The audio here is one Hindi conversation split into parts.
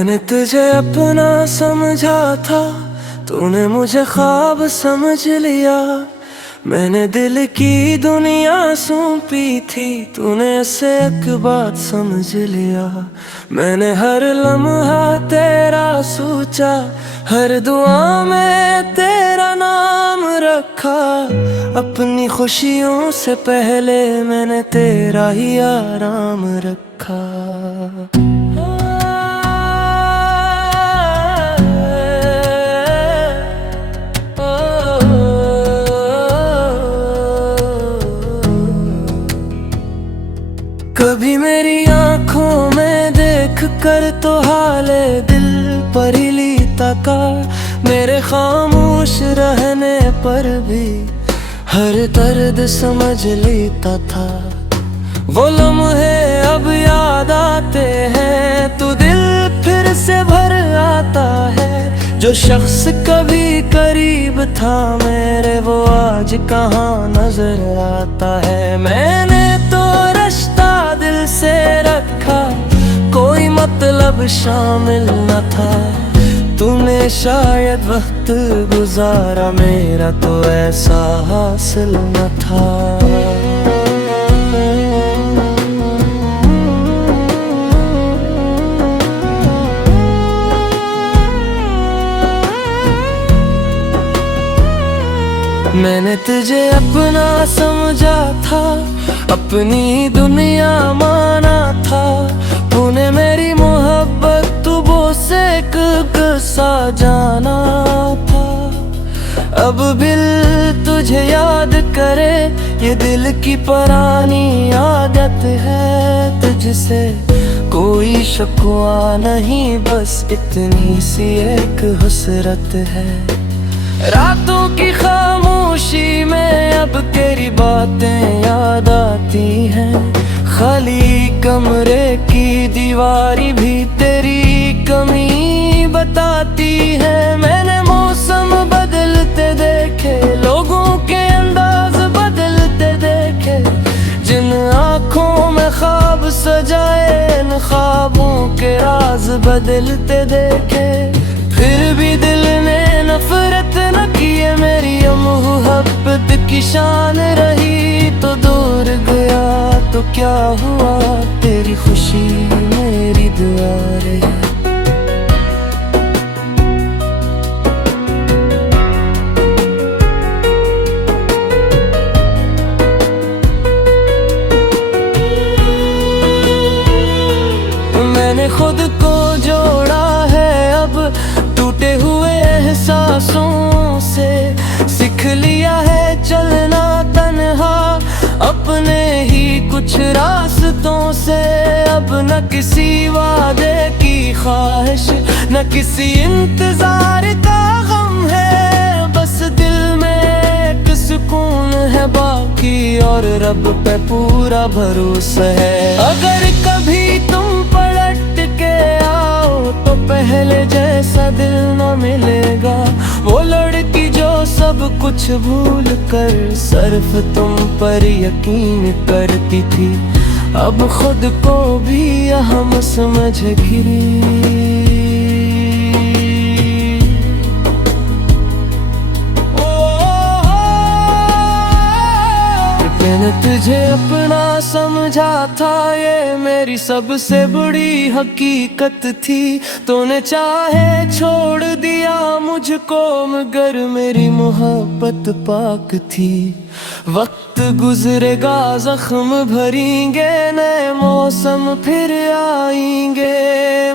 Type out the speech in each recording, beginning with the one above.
मैंने तुझे अपना समझा था, तूने मुझे ख्वाब समझ लिया। मैंने दिल की दुनिया सौंपी थी, तूने ऐसे एक बात समझ लिया। मैंने हर लम्हा तेरा सोचा, हर दुआ में तेरा नाम रखा। अपनी खुशियों से पहले मैंने तेरा ही आराम रखा। कभी मेरी आंखों में देख कर तो हाले दिल पर ही लीता का, मेरे खामोश रहने पर भी हर दर्द समझ लेता था। वो लम्हे अब याद आते हैं तो दिल फिर से भर आता है। जो शख्स कभी करीब था मेरे, वो आज कहाँ नजर आता है। मैंने तो रिश्ता दिल से रखा, कोई मतलब शामिल न था। तूने शायद वक्त गुजारा, मेरा तो ऐसा हासिल न था। मैंने तुझे अपना समझा था, अपनी दुनिया माना था। तूने मेरी मोहब्बत तुबों से सा जाना था। अब दिल तुझे याद करे, ये दिल की पुरानी आदत है। तुझसे कोई शिकवा नहीं, बस इतनी सी एक हसरत है। रातों की खामोशी में अब तेरी बातें याद आती हैं। खाली कमरे की दीवारी भी तेरी कमी बताती है। मैंने मौसम बदलते देखे, लोगों के अंदाज बदलते देखे। जिन आँखों में ख्वाब सजाए, इन ख्वाबों के राज बदलते देखे। फिर भी दिल ने नफरत न किए, मेरी मोहब्बत की शान रही तो दूर गया तो क्या हुआ, तेरी खुशी मेरी दुआ रही। मैंने खुद को जोड़ा है अब टूटे हुए एहसासों से। सीख लिया है चलना तन्हा अपने ही कुछ रास्तों से। अब न किसी वादे की ख्वाहिश, न किसी इंतजार का गम है। बस दिल में एक सुकून है बाकी, और रब पे पूरा भरोसा है। अगर कभी तुम पलट के आओ तो पहले जैसा दिल न मिलेगा। वो लड़की जो सब कुछ भूल कर सिर्फ तुम पर यकीन करती थी, अब खुद को भी अहम समझ घिरी। मैंने तुझे अपना समझा था, ये मेरी सबसे बड़ी हकीकत थी। तूने चाहे छोड़ दिया मुझको, मगर मेरी मोहब्बत पाक थी। वक्त गुजरेगा, जख्म भरेंगे, नए मौसम फिर आएंगे।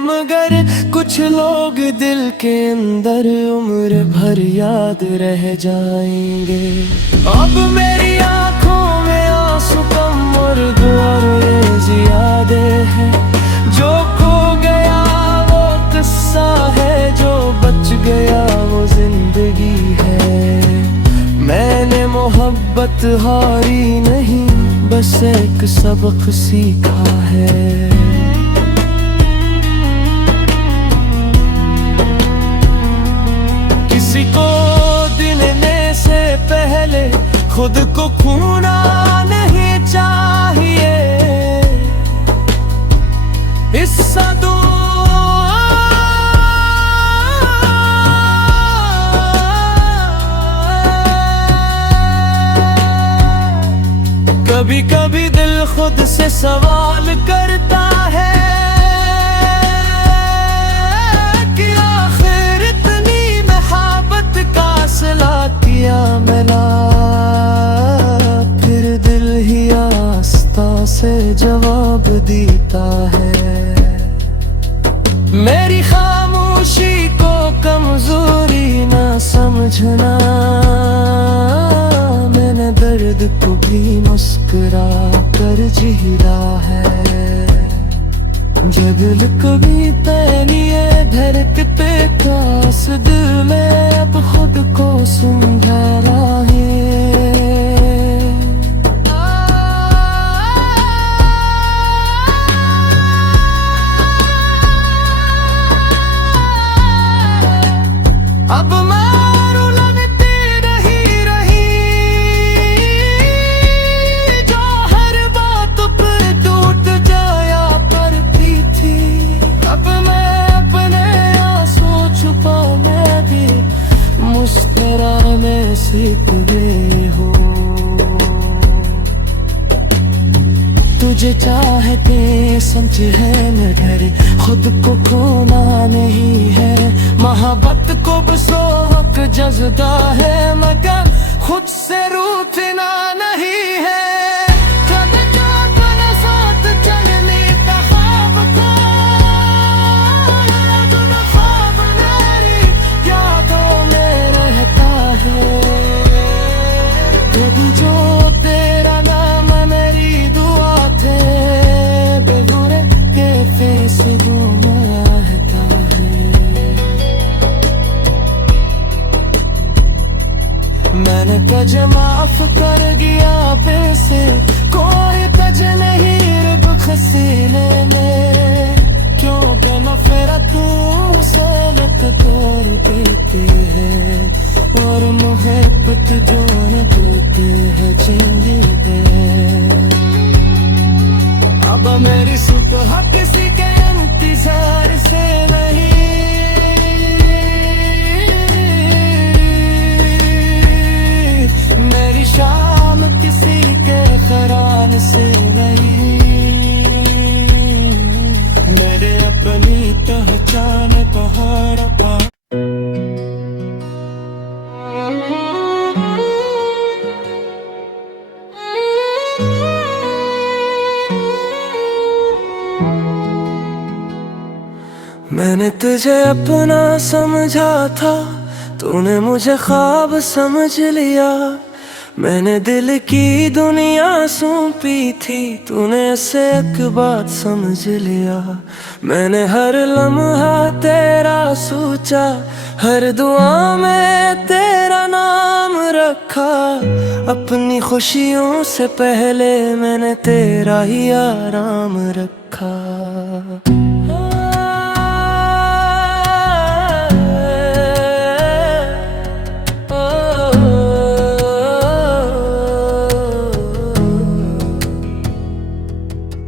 मगर कुछ लोग दिल के अंदर उम्र भर याद रह जाएंगे। अब मेरी आँखों में आंसू कम और दुआ में ज़ियादे हैं। जो खो गया वो किस्सा है, जो बच गया वो जिंदगी है। मैंने मोहब्बत हारी नहीं, बस एक सबक सीखा है। किसी को देने से पहले खुद को खोना नहीं चाहिए। हिस्सा दो कभी कभी दिल खुद से सवाल करता है कि आखिर इतनी मोहब्बत का सिला किया मिला। फिर दिल ही आस्था से जवाब देता है। मेरी खामोशी को कमजोरी ना समझना, मैंने दर्द को भी मुस्कुरा कर झेला है। जब दिल कभी तैनिए धड़कते कास दिल में अब खुद को सुंघरा है। अब मैं रुलाती नहीं रही जो हर बात पे टूट जाया करती थी। अब मैं अपने आंसू छुपा मैं भी मुस्कुराने सीख गई हूँ। तुझे चाहते समझे है न डरे, खुद को खोना नहीं है। मोहब्बत को बसो हक जज्बा है, मगर खुद से रूठना नहीं है। कभी अपने साथ चलने का ख्वाब था, तुम ख्वाब मेरी यादों में रहता है। कभी जो तेरा नाम मेरी दुआ थे, बेगुरे के फेस घूमता है। मैंने तुझे माफ कर दिया पैसे, कोई तुझ नहीं रब खसीने में। क्यों बेनफरत सनत कर देते हैं, और मोहब्बत जो न देते हैं जिंदगी। अब मेरी सुबह किसी के इंतजार से नहीं, मेरी शाम किसी के खरान से नहीं। मेरे अपनी पहचान पहाड़ पा। मैंने तुझे अपना समझा था, तूने मुझे ख्वाब समझ लिया। मैंने दिल की दुनिया सौंपी थी, तूने से एक बात समझ लिया। मैंने हर लम्हा तेरा सोचा, हर दुआ में तेरा नाम रखा। अपनी खुशियों से पहले मैंने तेरा ही आराम रखा।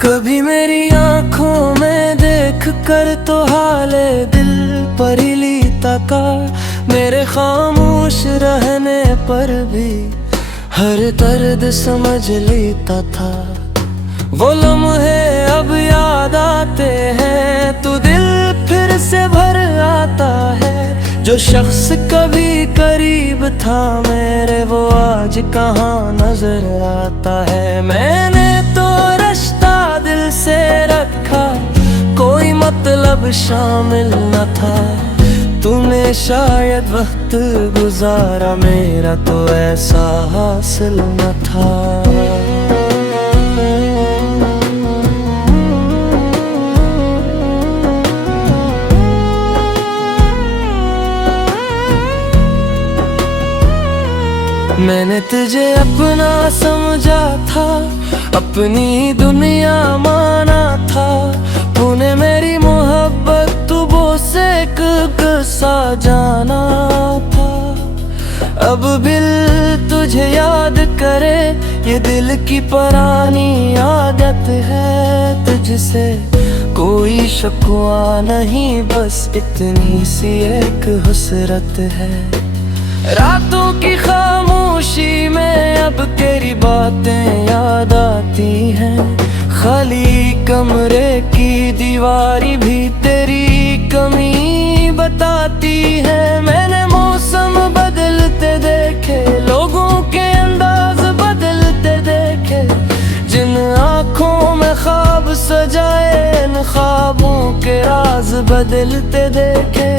कभी मेरी आंखों में देख कर तो हाले दिल पर ही लीता का, मेरे खामोश रहने पर भी हर दर्द समझ लेता था। वो लम्हे अब याद आते हैं तो दिल फिर से भर आता है। जो शख्स कभी करीब था मेरे, वो आज कहाँ नजर आता है। मैंने तो रिश्ता दिल से रखा, कोई मतलब शामिल न था। तूने शायद वक्त गुजारा, मेरा तो ऐसा हासिल न था। मैंने तुझे अपना समझा था, अपनी दुनिया माना था। तूने मेरी मोहब्बत तुझे से सा जाना था। अब दिल तुझे याद करे, ये दिल की पुरानी आदत है। तुझसे कोई शकवा नहीं, बस इतनी सी एक हुसरत है। रातों की खामोशी में अब तेरी बातें याद आती हैं। खाली कमरे की दीवारी भी तेरी कमी बताती है। मैंने मौसम बदलते देखे, लोगों के अंदाज बदलते देखे, जिन आँखों में ख्वाब सजाए इन ख्वाबों के राज बदलते देखे।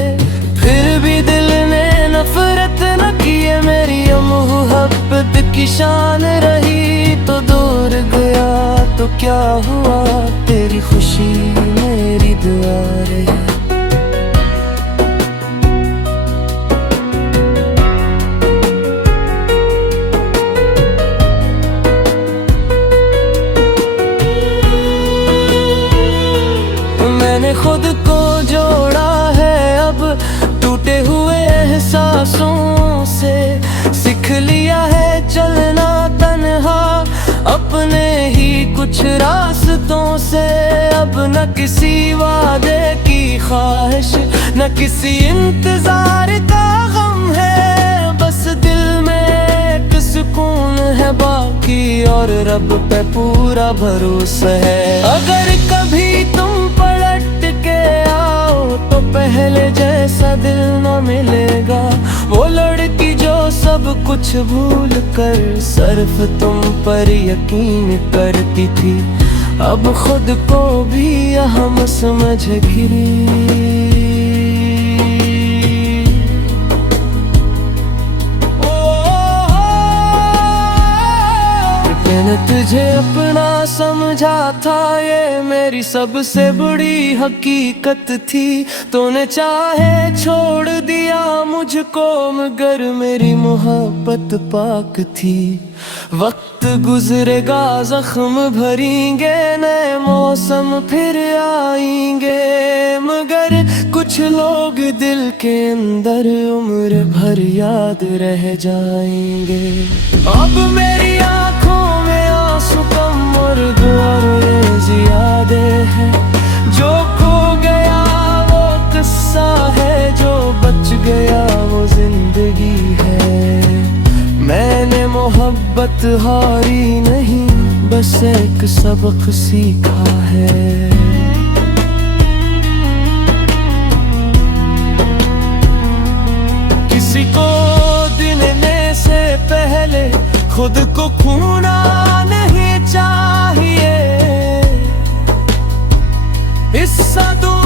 फिर भी दिल ने नफरत न किए, मेरी मोहब्बत की शान रही। तो दूर गया तो क्या हुआ, तेरी खुशी मेरी दुआ रही। मैंने खुद को जोड़ा है अब टूटे हुए एहसासों से। सीख लिया है चलना तन्हा अपने ही कुछ रास्तों से। अब न किसी वादे की ख्वाहिश, न किसी इंतजार का गम है। बस दिल में एक सुकून है बाकी, और रब पे पूरा भरोसा है। अगर कभी तुम पलट के आओ तो पहले जैसा दिल न मिलेगा। वो लड़की जो सब कुछ भूल कर सिर्फ तुम पर यकीन करती थी, अब खुद को भी अहम समझ घिरी। मैंने तुझे अपना समझा था, ये मेरी सबसे बड़ी हकीकत थी। तूने चाहे छोड़ दिया मुझको, मगर मेरी मोहब्बत पाक थी। वक्त गुजरेगा, जख्म भरेंगे, नए मौसम फिर आएंगे, मगर कुछ लोग दिल के अंदर उम्र भर याद रह जाएंगे। अब मेरी आँखों में आंसू कम और दुआएं ज़्यादा है। जो खो गया वो किस्सा है, जो बच गया वो जिंदगी है। मैंने मोहब्बत हारी नहीं, बस एक सबक सीखा है। किसी को देने से पहले खुद को खोना नहीं चाहिए। हिस्सा दो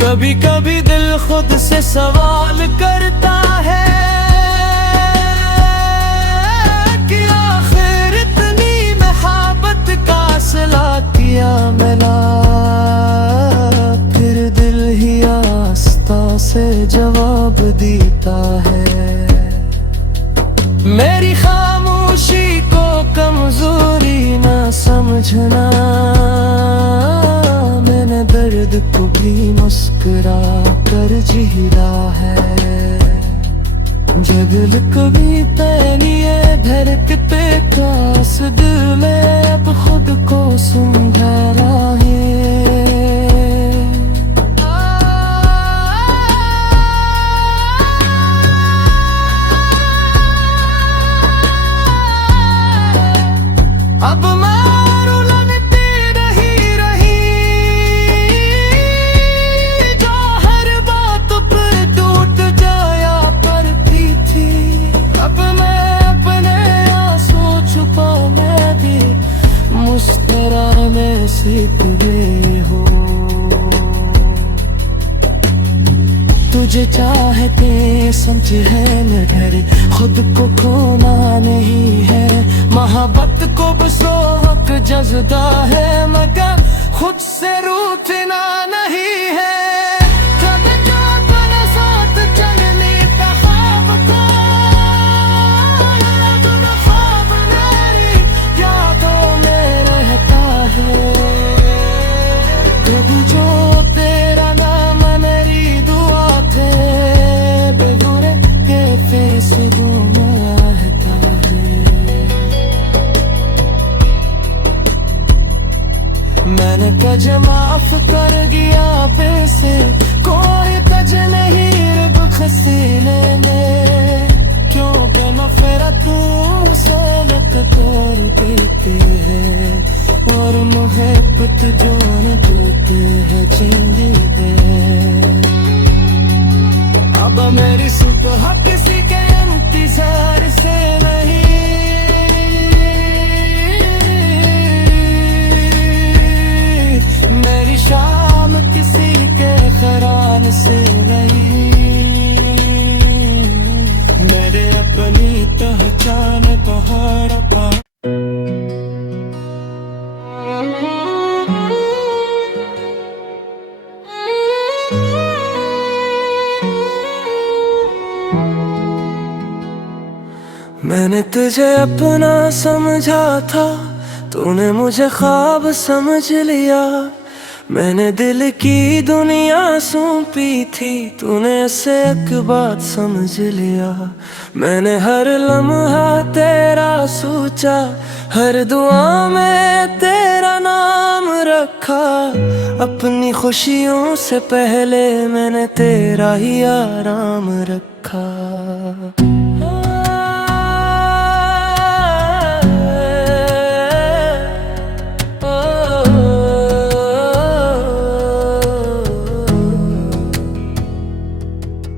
कभी कभी दिल खुद से सवाल करता है कि आखिर इतनी मोहब्बत का सिला किया मैंने। फिर दिल ही आस्था से जवाब देता है। मेरी खामोशी को कमजोरी ना समझना, मैंने दर्द को भी मुस्कुरा कर जीला है। जब कभी पहली धड़कते कास दिल में अब खुद को संभाला है। अब मारो लगती रही जो हर बात पर टूट जाया करती थी। अब मैं अपने आंसू छुपा मैं भी मुस्कुराने सीख गई हूँ। तुझे चाहते समझे है न डरे, खुद को खोना नहीं है। मोहब्बत को बसो हक जज्बा है, मगर खुद से रूठना नहीं है। कभी जो तेरे साथ चलने का ख्वाब था, तुम ख्वाब मेरी यादों में रहता है। कभी जो तेरा नाम मेरी दुआ थे, बेगुरे के फैसलों में रहता है। मैंने तुझे माफ कर दिया पैसे, कोई तज नहीं रब खसीने में। क्यों बेनफरत सलत कर देते हैं, और मोहब्बत जो न देते हैं जिंदगी। अब मेरी सुबह किसी के इंतजार से नहीं, मेरी शाम किसी के खरान से नहीं। मेरे अपनी पहचान पहाड़ पर मैंने तुझे अपना समझा था, तूने मुझे ख्वाब समझ लिया। मैंने दिल की दुनिया सौंपी थी, तूने ऐसे एक बात समझ लिया। मैंने हर लम्हा तेरा सोचा, हर दुआ में तेरा नाम रखा। अपनी खुशियों से पहले मैंने तेरा ही आराम रखा।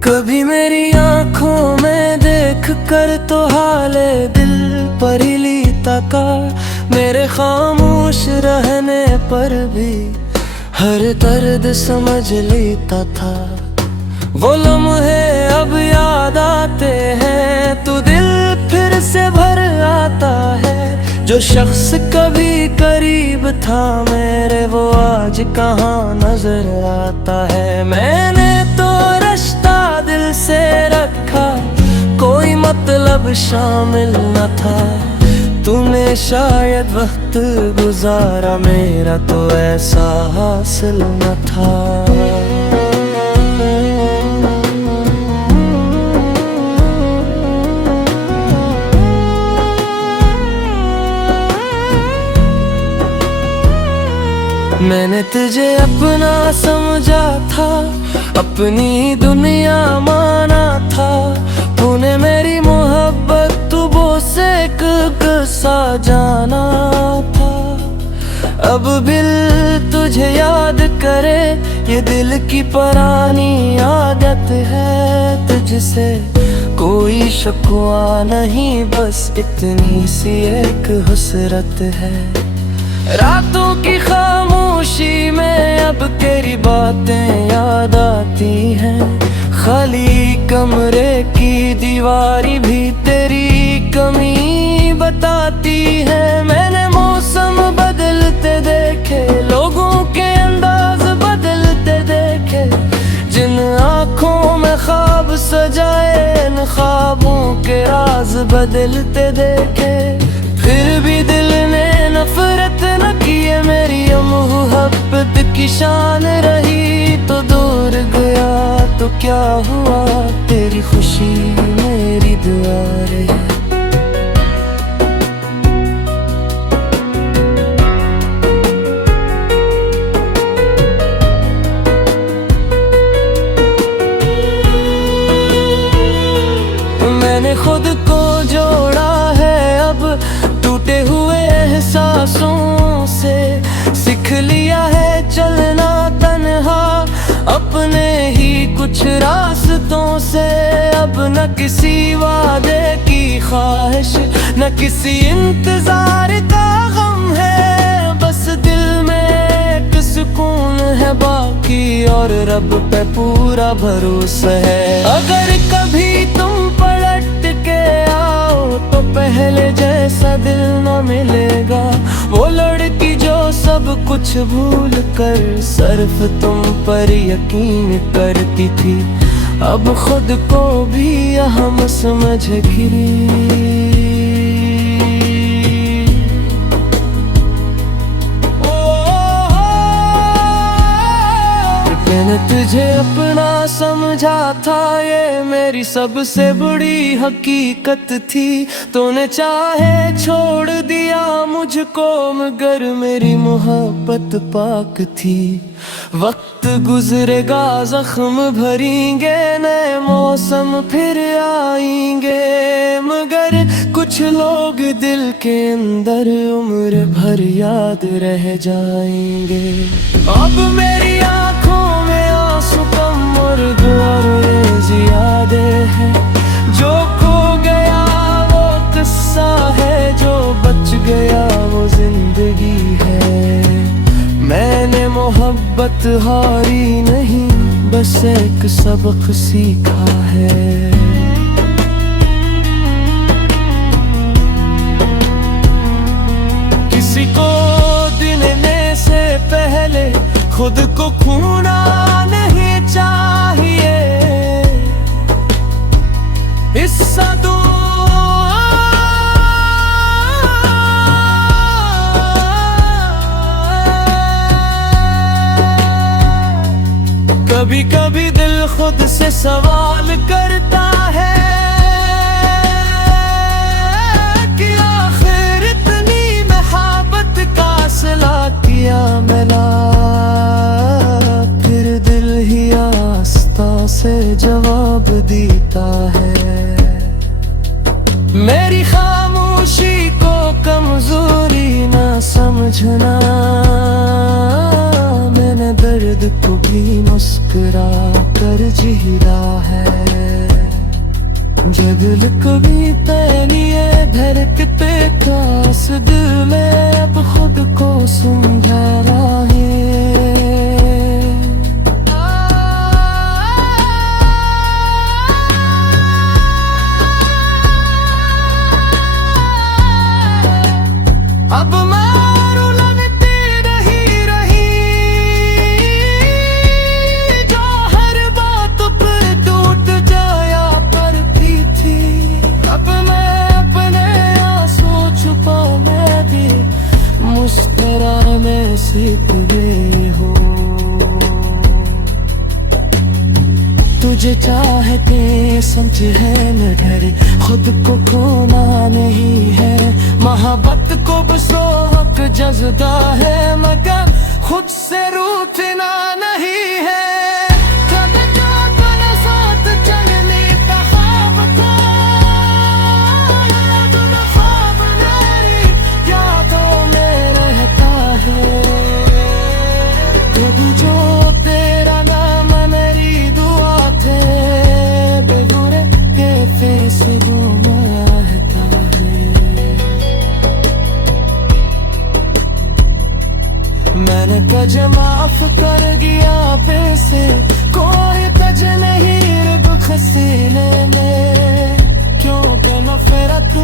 कभी मेरी आंखों में देख कर तो हाले दिल पर ही लीता का, मेरे खामोश रहने पर भी हर दर्द समझ लेता था। वो लम्हे अब याद आते हैं तो दिल फिर से भर आता है। जो शख्स कभी करीब था मेरे, वो आज कहाँ नजर आता है। मैंने तो रिश्ता दिल से रखा, कोई मतलब शामिल न था। तूने शायद वक्त गुजारा, मेरा तो ऐसा हासिल न था। मैंने तुझे अपना समझा था, अपनी दुनिया माना था। तूने मेरी मोहब्बत तुबों से सा जाना था। अब दिल तुझे याद करे, ये दिल की पुरानी आदत है। तुझसे कोई शिकवा नहीं, बस इतनी सी एक हसरत है। रातों की खामोशी में अब तेरी बातें याद आती हैं। खाली कमरे की दीवारी भी तेरी कमी बताती है। मैंने मौसम बदलते देखे, लोगों के अंदाज बदलते देखे। जिन आँखों में ख्वाब सजाए, इन ख्वाबों के राज बदलते देखे। फिर भी दिल ने नफरत न किए, मेरी मोहब्बत की शान रही। तो दूर गया तो क्या हुआ, तेरी खुशी मेरी दुआ रही। मैंने खुद को जोड़ा है अब टूटे हुए एहसासों से। सीख लिया है चलना तन्हा, अपने ही कुछ रास्तों से। अब न किसी वादे की ख्वाहिश, न किसी इंतजार का गम है। बस दिल में एक सुकून है बाकी, और रब पे पूरा भरोसा है। अगर कभी तुम पलट के आओ तो पहले जैसा दिल न मिलेगा। वो लड़की जो सब कुछ भूल कर सिर्फ तुम पर यकीन करती थी, अब खुद को भी अहम समझेगी। मैंने तुझे अपना समझा था, ये मेरी सबसे बड़ी हकीकत थी। तूने चाहे छोड़ दिया मुझे मुझको मगर मेरी मोहब्बत पाक थी। वक्त गुजरेगा जख्म भरेंगे, नए मौसम फिर आएंगे, मगर कुछ लोग दिल के अंदर उम्र भर याद रह जाएंगे। अब मेरी आंखों में आंसू कम और यादें हैं। जो खो गया वो किस्सा है, जो बच गया वो जिंदगी है। मैंने मोहब्बत हारी नहीं, बस एक सबक सीखा है। किसी को देने से पहले खुद को खोना नहीं चाहिए। हिस्सा दो कभी कभी दिल खुद से सवाल करता है कि आखिर इतनी मोहब्बत का सिला किया मिला। फिर दिल ही आस्था से जवाब देता है। मेरी खामोशी को कमजोरी ना समझना, मैंने दर्द को भी मुस्कुरा कर जीला है। जगल कभी तैनिए धड़कते कास दिल में अब खुद को समझा है। अब मारू लगती रही जो हर बात पर टूट जाया करती थी। अब मैं अपने आंसू छुपाने भी मुस्कुराने सीख गई हूँ। तुझे चाहते समझे है न डरे, खुद को खोना नहीं है। मोहब्बत को बस वक्त जज़्बा है, मगर खुद से रूठना नहीं है। कभी जो साथ चलने का ख्वाब था, ख्वाब मेरी यादों में रहता है। कभी जो तेरा नाम मेरी दुआ थे, बेगुरे के फेस घूमा रहता है। मैंने तज माफ कर गया पैसे, कोई तज नहीं रब खसीने में। क्यों नफरत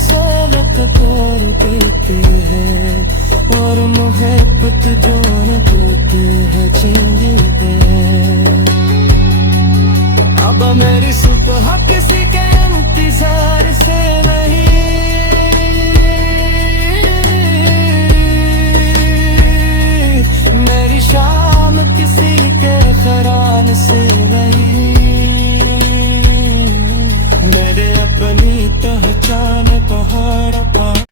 सलत कर देते हैं, और मोहब्बत जो न देते हैं चिंजते। अब मेरी सुबह किसी के इंतजार से नहीं, मेरी शाम किसी के खरान से नहीं। मेरे अपनी पहचान पहाड़ पर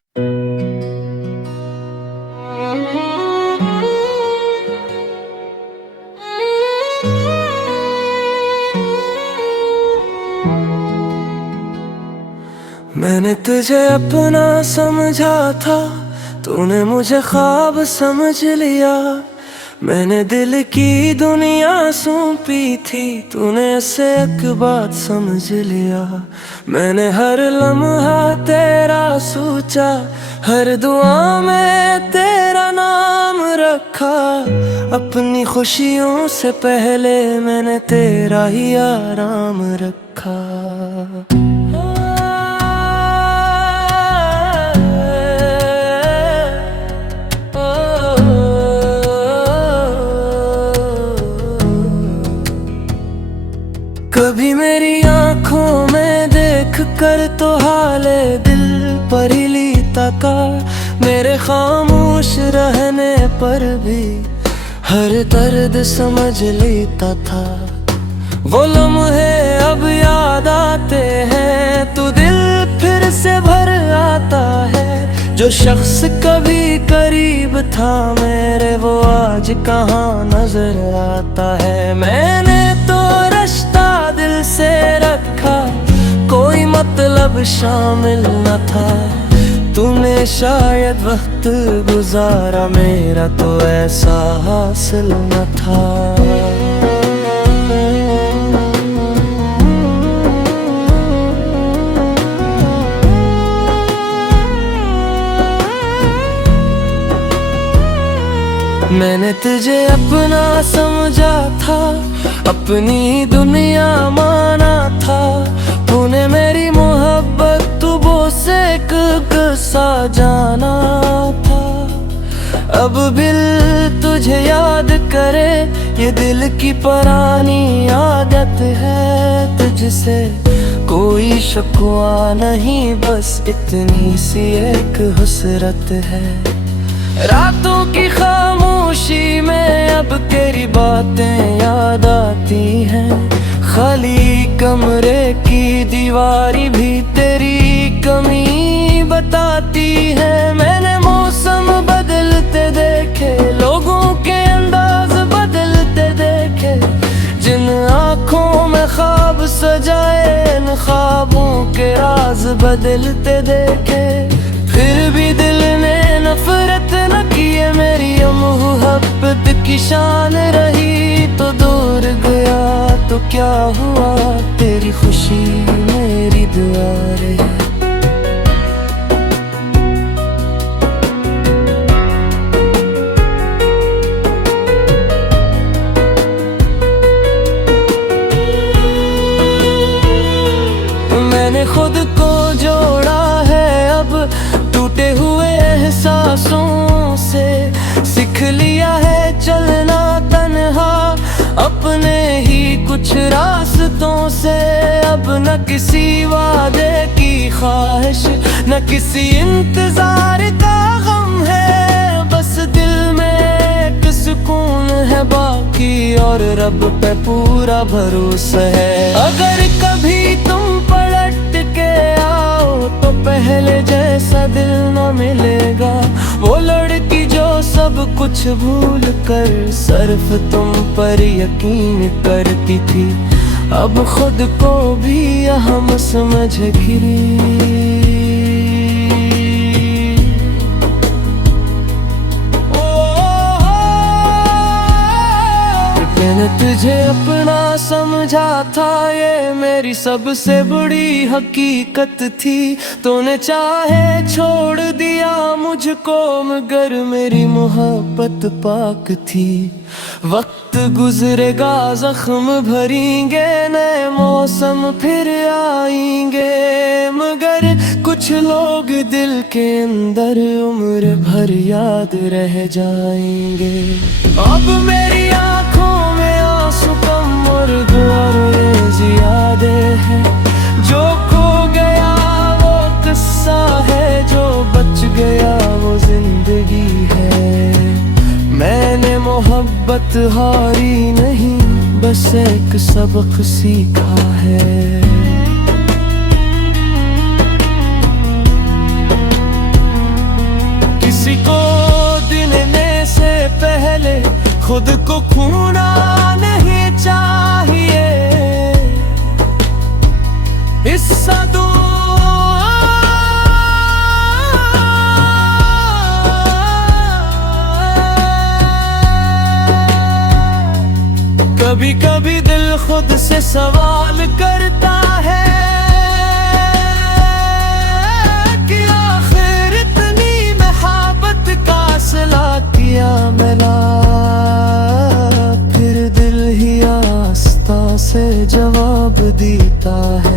मैंने तुझे अपना समझा था, तूने मुझे ख्वाब समझ लिया। मैंने दिल की दुनिया सौंपी थी, तूने ऐसे एक बात समझ लिया। मैंने हर लम्हा तेरा सोचा, हर दुआ में तेरा नाम रखा। अपनी खुशियों से पहले मैंने तेरा ही आराम रखा। कभी मेरी आंखों में देख कर तो हाले दिल पर ही लीता का, मेरे खामोश रहने पर भी हर दर्द समझ लेता था। वो लम्हे अब याद आते हैं, तू दिल फिर दिल से भर आता है। जो शख्स कभी करीब था मेरे, वो आज कहाँ नजर आता है। मैंने तो रिश्ता दिल से रखा, कोई मतलब शामिल न था। तूने शायद वक्त गुजारा, मेरा तो ऐसा हासिल न था। मैंने तुझे अपना समझा था, अपनी दुनिया माना था। तूने मेरी मोहब्बत तुबों से सा जाना था। अब दिल तुझे याद करे, ये दिल की पुरानी आदत है। तुझसे कोई शिकवा नहीं, बस इतनी सी एक हुसरत है। रातों की खामोशी में अब तेरी बातें याद आती हैं। खाली कमरे की दीवारी भी तेरी कमी बताती है। मैंने मौसम बदलते देखे, लोगों के अंदाज बदलते देखे। जिन आँखों में ख्वाब सजाए, इन ख्वाबों के राज बदलते देखे। फिर भी दिल ने नफरत न किए, मेरी मोहब्बत की शान रही। तो दूर गया तो क्या हुआ, तेरी खुशी मेरी दुआ रही। मैंने खुद को जोड़ा है अब टूटे हुए एहसासों से। सीख लिया है चलना तन्हा, अपने ही कुछ रास्तों से। अब न किसी वादे की ख्वाहिश, न किसी इंतजार का गम है। बस दिल में एक सुकून है बाकी, और रब पे पूरा भरोसा है। अगर कभी तुम पलट के आओ, तो पहले जैसा दिल न मिलेगा। वो लड़की जो सब कुछ भूल कर सिर्फ तुम पर यकीन करती थी, अब खुद को भी अहम समझ घिरी। मैंने तुझे अपना समझा था, ये मेरी सबसे बड़ी हकीकत थी। तूने चाहे छोड़ दिया मुझको, मगर मेरी मोहब्बत पाक थी। वक्त गुजरेगा, जख्म भरेंगे, नए मौसम फिर आएंगे। मगर कुछ लोग दिल के अंदर उम्र भर याद रह जाएंगे। अब मेरी आँखों में आंसू कम और गुरेज यादें हैं। जो खो गया वो किस्सा है, जो बच गया वो जिंदगी है। मैंने मोहब्बत हारी नहीं, बस एक सबक सीखा है। किसी को देने से पहले खुद को खोना नहीं चाहिए। हिस्सा दो कभी कभी दिल खुद से सवाल करता है कि आखिर इतनी मोहब्बत का सिला किया मिला। फिर दिल ही आस्था से जवाब देता है।